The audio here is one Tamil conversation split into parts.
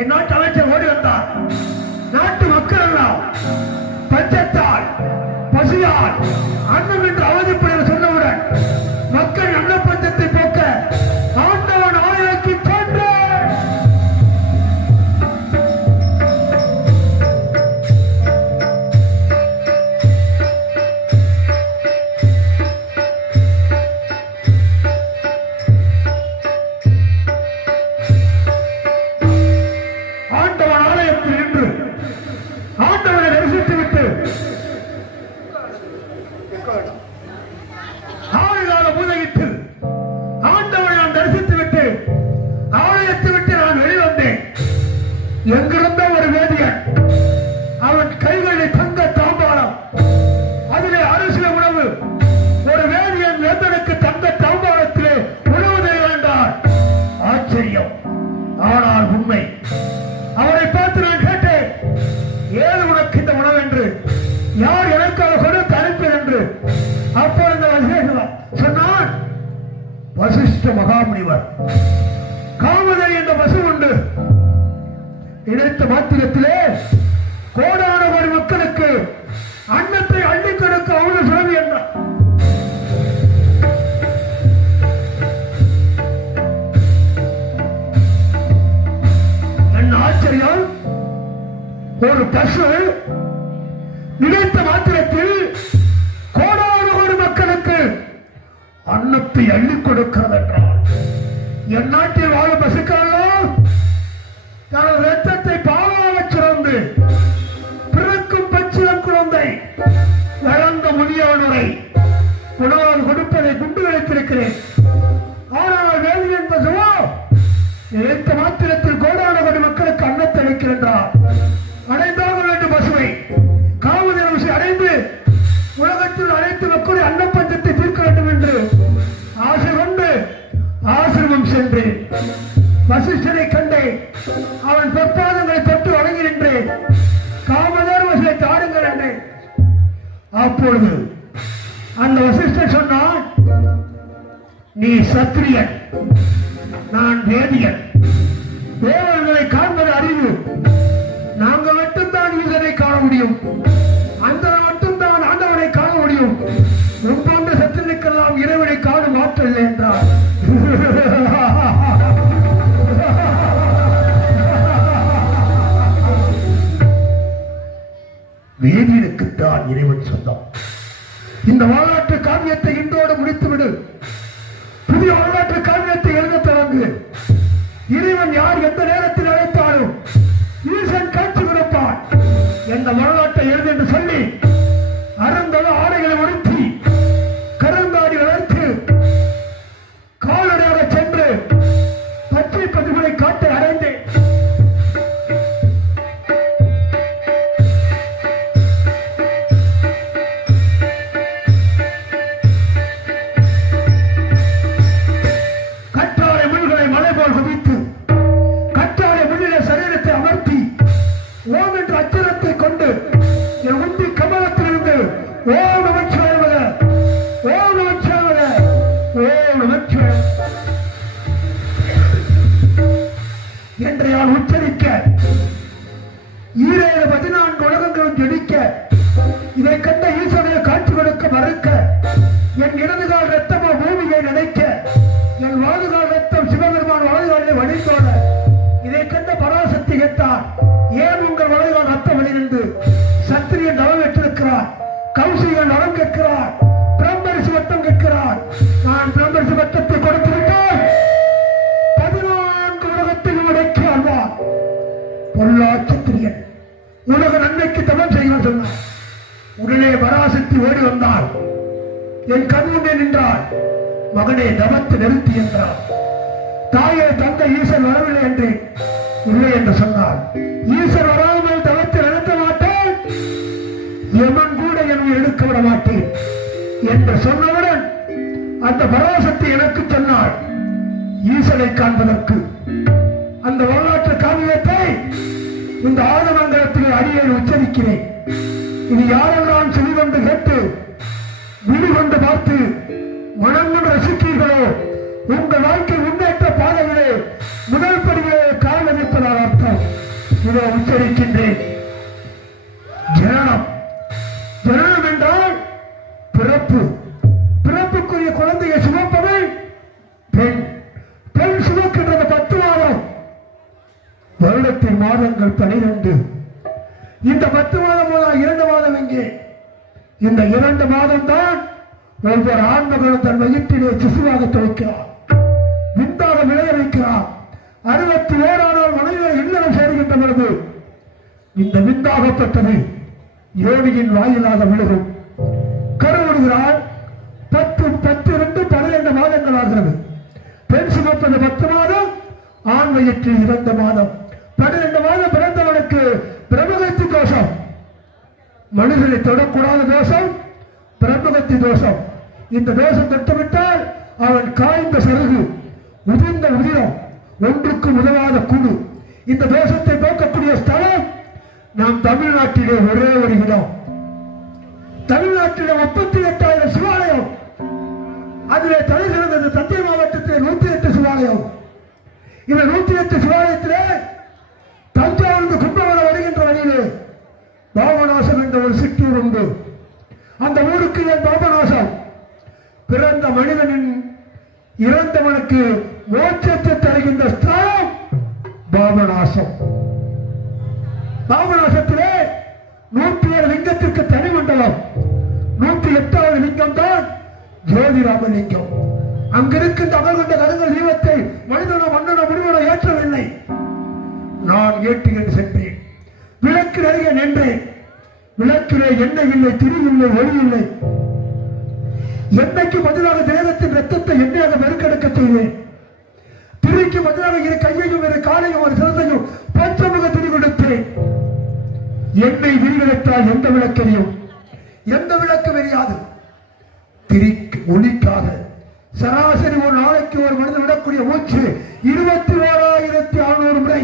என் நாட்டு அமைச்சர் ஓடி வந்தார். நாட்டு மக்கள் எல்லாம் பஞ்சத்தால் பசியால் அன்னம் என்று அவதிப்பட சொன்னவுடன் மக்கள் அன்ன பஞ்சத்தை போக்க ஆண்டவன் ஆயிரத்தி தோன்று ஆண்டவன் ஆலயத்தில் நின்று ஆண்டவனை தரிசித்து விட்டு ஆளுகால பூஜையிட்டு ஆண்டவனை நான் தரிசித்து விட்டு ஆலயத்தை விட்டு நான் வெளிவந்தேன். எங்கிருந்த ஒரு வேதியன், அவன் கைகளில் தங்க தாம்பாளம், அதிலே அரிசிய உணவு. ஒரு வேதியன் வேந்தனுக்கு தங்க தாம்பாளத்திலே உணவு தர வேண்டார். ஆச்சரியம், ஆனால் உண்மை. அவரை பார்த்து நான் கேட்டேன், ஏது உனக்கு இந்த உணவு என்று, யார் எனக்காக கொடுத்து அனுப்பேன் என்று. அப்பொழுது சொன்னான், வசிஷ்ட மகாமுனிவர் காமதேவி என்ற பசு உண்டு. நினைத்த மாத்திரத்திலே கோடான கோடி மக்களுக்கு அன்னத்தை அள்ளி கொடுக்க அவ்வளவு சுரவி என்றார். என்ன ஆச்சரியம்! ஒரு பசு நினைத்த மாத்திரத்தில் கோடான கோடி மக்களுக்கு அன்னத்தை அள்ளி கொடுக்கிறது என்றால், என் நாட்டில் வாழும் பசுக்களெல்லாம் தனது ரத்தத்தை பாலாக சுரந்து பிறக்கும் பச்சிலம் குழந்தை வளர்ந்த முதியவனுரை உணவாக கொடுப்பதை குண்டு வைத்திருக்கிறேன். ஆனால் வேதியன் பசுவோ நினைத்த மாத்திரத்தில் கோடான கோடி மக்களுக்கு அன்னத்தை அளிக்கின்றார். அடைந்தாக வேண்டும் பசுவை. காமதேவி அடைந்து உலகத்தில் அனைத்து மக்களை அன்னப்பஞ்சத்தை தீர்க்க வேண்டும் என்று ஆசை கொண்டு ஆசிரமம் சென்று வசிஷ்டனை கண்டேன். அவன் பொற்பாதங்களை தொட்டு வணங்கி நின்றேன். காமதேவி வசிலை தாருங்கள் என்றேன். அப்பொழுது அந்த வசிஷ்டர் சொன்னான், நீ சத்திரியன், நான் வேதியன். தேவர்களை காண்பது அறிவு. நாங்கள் மட்டும்தான் ஈசனை காண முடியும். அந்த மட்டும்தான் ஆண்டவனை காண முடியும். ஒன்றொன்று சத்திரனுக்கெல்லாம் இறைவனை காணும் ஆற்றல் என்றார். வேதியனுக்குத்தான் இறைவன் சொந்தம். இந்த வரலாற்று காவியத்தை இன்றோடு முடித்துவிடு. புதிய வரலாற்று காவியத்தை எழுத தொடங்கு. இறைவன் யார் எந்த நேரத்தில் அழைத்தாலும் ஈசன் காட்சி கொடுப்பான். எந்த வரலாற்றை எழுது என்று சொல்லி அறந்தது ஆடைகளை உடுத்தி கருந்தாடி வளர்த்து கால்நடையாக சென்று பச்சை பதிவுகளை காட்டை அடைந்தேன். கற்றாழை முள்களை மலை போல் குவித்து கற்றாழை முள்ளில சரீரத்தை அமர்த்தி ஓம் என்ற அச்சரத்தை கொண்டு என் உண்டி கமலத்திலிருந்து ஓம் நமச்சிவாய, ஓம் நமச்சிவாய, ஓம் நமச்சிவாய என்றையால் உச்சரிக்க 14 உலகங்களும் ஜெடிக்க இதை கண்ட ஈஸ்வரனை காட்சி கொடுக்க மறுக்க என் இடதுகால் ரத்தமோ பூமியை நினைக்க என் வலதுகால் ரத்தம் சிவபெருமான் வலதுகாலில் வடித்தோட இதை கண்ட பராசக்தி கேட்டார், ஏன் உங்கள் வலதுகால் ரத்தம் வெளியிருந்து? சத்திரியன் நலம் பெற்றிருக்கிறார், கௌசிகன் நலம் கேட்கிறார், பிரம்பரிசு வட்டம் கேட்கிறார். நான் பிரம்பரிசு வட்டத்தை கொடுத்திருக்கேன். 14 உலகத்தில் உடைக்கு ஆழ்வார் பொல்லா சத்திரியன் உலக நன்மைக்கு தவம் செய்ய சொன்னார். உடனே பராசக்தி ஓடி வந்தார். என் கண் முன்னே நின்றார். மகனே தவத்தை நிறுத்தி என்றார். தாயே தந்தை ஈசன் வரவில்லை என்று இல்லை என்று சொன்னார். ஈசன் வராமல் தவத்தை நிறுத்த மாட்டேன், எமன் கூட என்னை எடுக்க விட மாட்டேன் என்று சொன்னவுடன் அந்த பராசக்தி எனக்கு சொன்னாள், ஈசனை காண்பதற்கு அந்த வரலாற்று காவியத்தை இந்த ஆதமங்கலத்தில் அடியை உச்சரிக்கிறேன். இது யாரெல்லாம் செவிகொண்டு கேட்டு விழிகொண்டு பார்த்து மனங்கொண்டு ரசித்தீர்களோ உங்கள் வாழ்க்கை முன்னேற்ற பாதையிலே முதல் படியிலே கால் வைப்பதாக அர்த்தம். இதோ உச்சரிக்கின்றேன். ஜனனம். ஜனனம் என்றால் பிறப்பு. பிறப்புக்குரிய குழந்தையை சுமப்பவள் பெண். பெண் சுமக்கின்றது 10 மாதம். வருடத்தின் மாதங்கள் 12. இந்த 10 மாதம் 2 மாதம் எங்கே? இந்த 2 மாதம் தான் ஒவ்வொரு ஆண்மகனும் தன் வயிற்றிலே சிசுவாக துவைக்கிறார், விந்தாக விளைய வைக்கிறார். 61 மனைவியை இல்லறம் சேர்கின்ற பொழுது இந்த விந்தாகப்பட்டது யோனியின் வாயிலாக விழுகும். கருவுறுகிறாள். 10, 2, 12 மாதங்கள் ஆகிறது. பெண் சுமப்பது 10 மாதம், ஆண் வயிற்றில் 2 மாதம். 12 மாதம் பிறந்தவனுக்கு பிரம்மகத்தி தோஷம். மனிதனை தொடக்கூடாத தோஷம் பிரம்மகத்தி தோஷம். இந்த தோஷம் தொட்டுவிட்டால் அவன் காய்ந்த சருகு, உதிர்ந்த உதிரம், ஒன்றுக்கு உதவாத குழு. இந்த தோஷத்தை போக்கக்கூடிய ஸ்தலம் நாம் தமிழ்நாட்டிலே ஒரே ஒரு இடம். தமிழ்நாட்டிலே 38,000 சிவாலயம். அதிலே தலை சிறந்தது தஞ்சை மாவட்டத்தில் 108 சிவாலயம். இந்த 108 சிவாலயத்திலே தஞ்சாவூர் கும்பகோணம் வருகின்ற வழியிலே பாபநாசம் என்ற ஒரு சிற்றூர் உண்டு. அந்த ஊருக்கு என் பாபநாசம். பிறந்த மனிதனின் இறந்தவனுக்கு மோட்சத்தை தருகின்ற ஸ்தலம் பாபநாசம். பாபநாசத்திலே 107 லிங்கத்திற்கு தனி மண்டலம். 108வது லிங்கம் தான் ஜோதிராமலிங்கம். அங்கிருக்கின்ற அமர்கின்ற கருங்கல் தீபத்தை மனிதனோ மன்னனோ முனிவனோ ஏற்றவில்லை. நான் ஏற்றுகிறேன் சென்றேன். விளக்கில் அருகே நின்றேன். விளக்கிலே எண்ணெய் இல்லை, திரி இல்லை, ஒளி இல்லை. எண்ணெய்க்கு பதிலாக தேகத்தின் ரத்தத்தை எண்ணெயாக பெருக்கெடுக்க செய்தேன். திரிக்கு பதிலாக இரு கையையும் இரு காலையும் ஒரு சிறந்தையும் பஞ்சமுக திரி கொடுத்தேன். எண்ணெய் விரிவெடுத்தால் எந்த விளக்கெரியும்? எந்த விளக்கு வெறியாது. திரிக்கு ஒளிக்காக சராசரி ஒரு நாளைக்கு ஒரு மனிதன் விடக்கூடிய மூச்சு 21,600 முறை.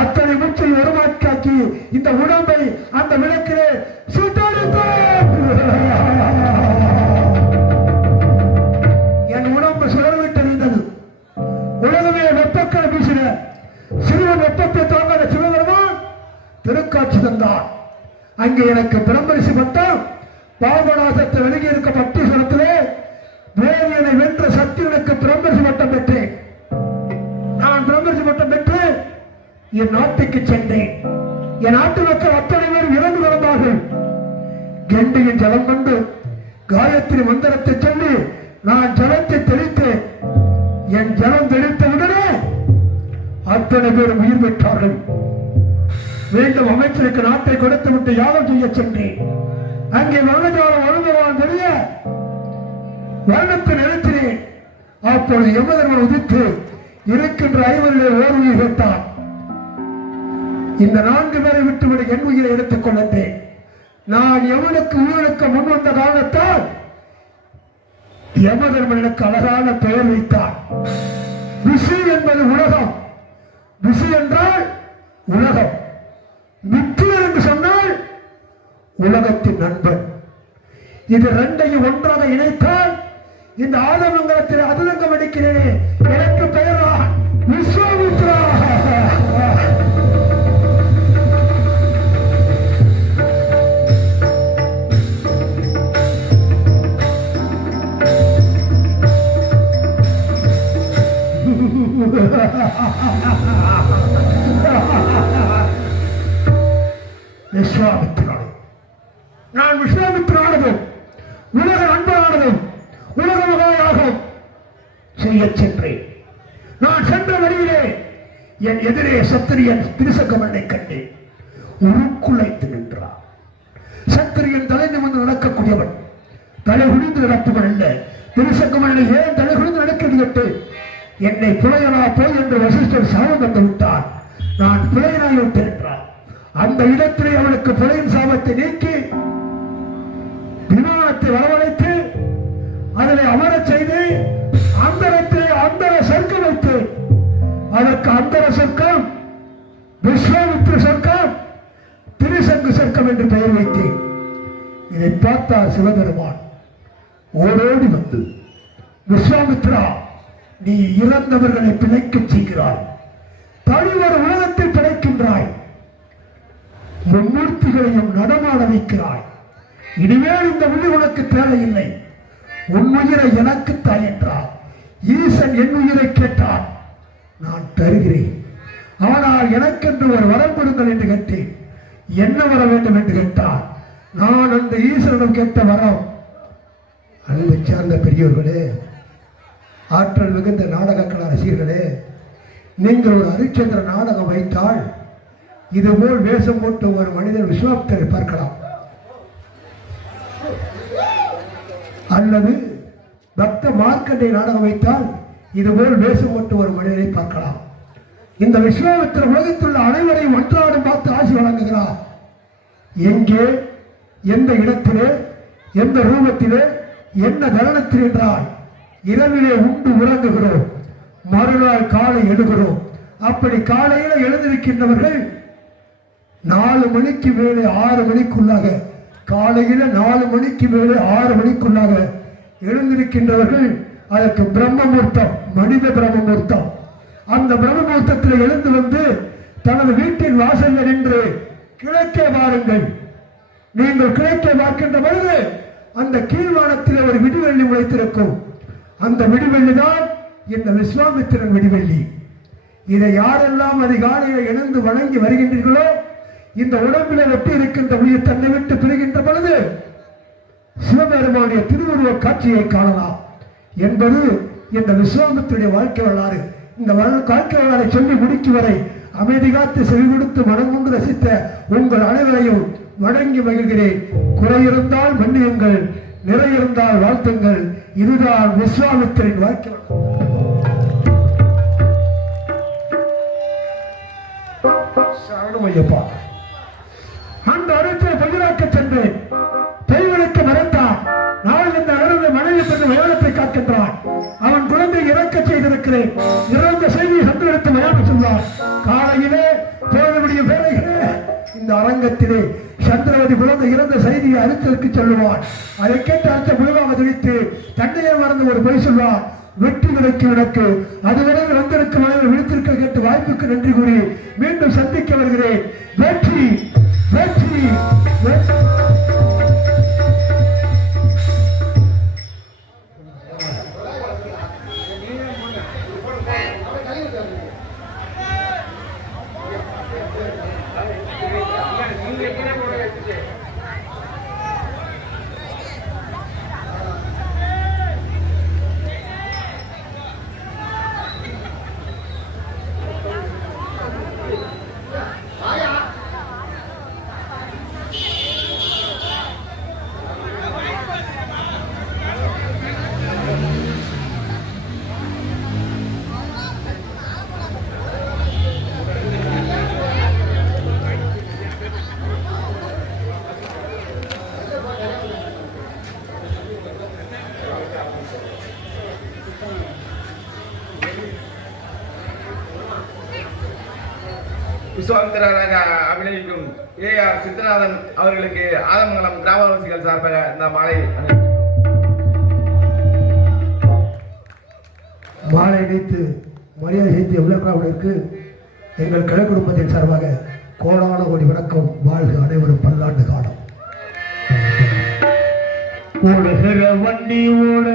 அத்தனை மூச்சை வருமாக்காக்கி இந்த உடம்பை அந்த விளக்கிலே சுட்டெடுத்தேன். என் உடம்பு சுழல்விட்டறிந்தது. உலகமே வெப்பக்கால் வீசின. சிறுவன் வெப்பத்தை தாங்காத சிவபெருமான் திருக்காட்சி தந்தார். அங்கே எனக்கு பிரம்மரிசி பட்டம். பாபநாசத்தை வெளியே இருக்க பட்டீஸ்வரத்திலே வேலியனை வென்ற சக்திகளுக்கு பிரம்மரிசி பட்டம் பெற்றேன். நான் பிரம்மரிசி பட்டம் பெற்று என் நாட்டுக்கு சென்றேன். என் நாட்டு மக்கள் அத்தனை பேர் இறந்து கிடந்தார்கள். கெண்டியின் ஜலம் கொண்டு காயத்ரி மந்திரத்தை சொல்லி நான் ஜலத்தை தெளித்தேன். என் ஜலம் தெளித்தவுடனே அத்தனை பேர் உயிர் பெற்றார்கள். மீண்டும் அமைச்சருக்கு நாட்டை கொடுத்து விட்டு யாகம் செய்ய சென்றேன். அங்கே வர்ணஜாலம் அனுபவம் தெரிய வர்ணத்தை நிறுத்தினேன். அப்பொழுது யமதர்மன் உதித்து இருக்கின்ற 50 ஓர் உயிர் கேட்டான். இந்த 4 பேரை விட்டுவிட என் உயிரை எடுத்துக் கொண்டேன். நான் எவனுக்கு உயிருக்கு முன் வந்த காலத்தால் யமதர்மன் எனக்கு அழகான பெயர் வைத்தார். விசு என்பது உலகம். விசு என்றால் உலகம். மித்திரன் என்று சொன்னால் உலகத்தின் நண்பன். இது 2ஐயும் ஒன்றாக இணைத்தால் இந்த ஆதமங்கலத்தில் அதுலங்கம் அடிக்கிறேனே எனக்கு பெயரா விஸ்வாமித்ரா. விஸ்வாமித்ரன். நான் விஸ்வாமித்ரானதும் உலக நண்பனானதும் உலக மகாயாகம் செய்ய சென்றேன். நான் சென்ற வழியிலே என் எதிரே சத்திரியன் திருசங்கமனை கண்டேன். உருக்குலைத்து நின்றார். சத்திரியன் தலை நிமிர்ந்து நடக்கக்கூடியவன், தலை குனிந்து நடப்பவன் அல்ல. திருசங்கமனை ஏன் தலை குனிந்து நடக்கிறது கேட்டு என்னை பிழையனா போய் என்று வசிஷ்டர் சாபம் தந்து விட்டார். நான் பிழையனாய் விட்டு என்றார். அந்த இடத்திலே அவனுக்கு பிழையின் சாபத்தை நீக்கி விமானத்தை வரவழைத்து அதனை அமரச் செய்து அந்தரத்திலே அந்தர சொர்க்கம் வைத்து அதற்கு அந்தர சொர்க்கம், விஸ்வாமித்ர சொர்க்கம், திருசங்கு சொர்க்கம் என்று பெயர் வைத்தேன். இதை பார்த்தார் சிவபெருமான். ஓடோடி வந்து, விஸ்வாமித்ரா, நீ இறந்தவர்களை பிழைக்கச் செய்கிறாய், தனி ஒரு உலகத்தை பிழைக்கின்றாய். மூர்த்திகளையும் நடமாட வைக்கிறாய். இனிமேல் இந்த உயிர் உனக்கு தேவையில்லை. உன் உயிரை எனக்கு தாய் என்றார். ஈசன் என் உயிரை கேட்டான், நான் தருகிறேன். ஆனால் எனக்கென்று ஒரு வரம் கொடுங்கள் என்று கேட்டேன். என்ன வர வேண்டும் என்று கேட்டார். நான் அந்த ஈஸ்வரனும் கேட்ட வரம், அன்பு சார்ந்த பெரியோர்களே, ஆற்றல் மிகுந்த நாடகக்கலை ரசிகர்களே, நீங்கள் ஒரு ஹரிச்சந்திர நாடகம் வைத்தால் இதுபோல் வேஷம் போட்டு ஒரு மனிதர் விஸ்வாமித்திரரை பார்க்கலாம், அல்லது பக்த மார்க்கண்டை நாடகம் வைத்தால் இதுபோல் வேஷம் போட்டு ஒரு மனிதரை பார்க்கலாம். இந்த விஸ்வாமித்திர உலகத்தில் உள்ள அனைவரையும் ஒன்றாடும் பார்த்து ஆசி வழங்குகிறார். எங்கே, எந்த இடத்திலே, எந்த ரூபத்திலே, என்ன தருணத்தில் என்றால், இரவிலே உண்டு உறங்குகிறோம், மறுநாள் காலை எழுகிறோம். அப்படி காலையில் எழுந்திருக்கின்றவர்கள் 4 மணிக்கு மேலே 6 மணிக்குள்ளாக, காலையில் 4 மணிக்கு மேலே 6 மணிக்குள்ளாக எழுந்திருக்கின்றவர்கள், அதற்கு பிரம்மமுகூர்த்தம், மனித பிரம்மமுகூர்த்தம். அந்த பிரம்மமுகூர்த்தத்தில் எழுந்து வந்து தனது வீட்டின் வாசலில் நின்று கிழக்கே வாருங்கள். நீங்கள் கிழக்கே பார்க்கின்ற பொழுது அந்த கீழ்வானத்தில் ஒரு விடிவெள்ளி உழைத்திருக்கும். அந்த விடிவெள்ளி தான் இந்த விஸ்வாமித்திரன் விடிவெள்ளி. இதை யாரெல்லாம் அதிகாலையில் எழுந்து வணங்கி வருகின்றீர்களோ, இந்த உடம்பிலே வெட்டி இருக்கின்ற உயிர் தன்னை விட்டு பிரிகின்ற பொழுது சிவபெருமானுடைய திருவுருவ காட்சியை காணலாம் என்பது இந்த விஸ்வாமித்திரனுடைய வாழ்க்கை வரலாறு. இந்த வாழ்க்கை வரலாறை சொல்லி முடிக்கும் வரை அமைதி காத்து செவி கொடுத்து மனம் கொண்டு ரசித்த உங்கள் அனைவரையும் வணங்கி மகிழ்கிறேன். குறையிருந்தால் மன்னியுங்கள், நிறையிருந்தால் வாழ்த்துங்கள். இதுதான் விஸ்வாமித்திரின் வாழ்க்கை. சரணமையப்பா. அந்த அருத்தை பயிராக்க சென்றேன். தெய்வனுக்கு மறைத்தான். நாள் இந்த அருமை மனைவி பெற்ற மயானத்தை காக்கின்றான். அவன் குழந்தை இறக்க செய்திருக்கிறேன். இறந்த செய்தியை சந்திரத்து மயானம் சொன்னார். காலையிலே போதனுடைய வேலைகளே இந்த அரங்கத்திலே சந்திரவதி குழந்தை இறந்த செய்தியை அரித்தலுக்கு சொல்லுவான். அதை கேட்டு அரித்த முழுவாக தெரிவித்து தன்னையே மறந்து ஒரு பொய் சொல்வான். வெற்றி கிடைக்கும் எனக்கு. அதுவரையில் வந்திருக்கும் விழித்திருக்க கேட்டு வாய்ப்புக்கு நன்றி கூறி மீண்டும் சந்திக்க வருகிறேன். வெற்றி வெற்றி வெற்றி. விஸ்வாமித்திரராக அபிநயிக்கும் AR சித்தநாதன் அவர்களுக்கு ஆதமங்கலம் கிராமவாசிகள் சார்பாக இந்த மாலை அணிவித்து மரியாதை செய்திய உலகாவிற்கு எங்கள் கிளை குடும்பத்தின் சார்பாக கோடான கோடி வணக்கம். வாழ்க அனைவரும் பல்லாண்டு காலம். ஓடுகிற வண்டி ஓட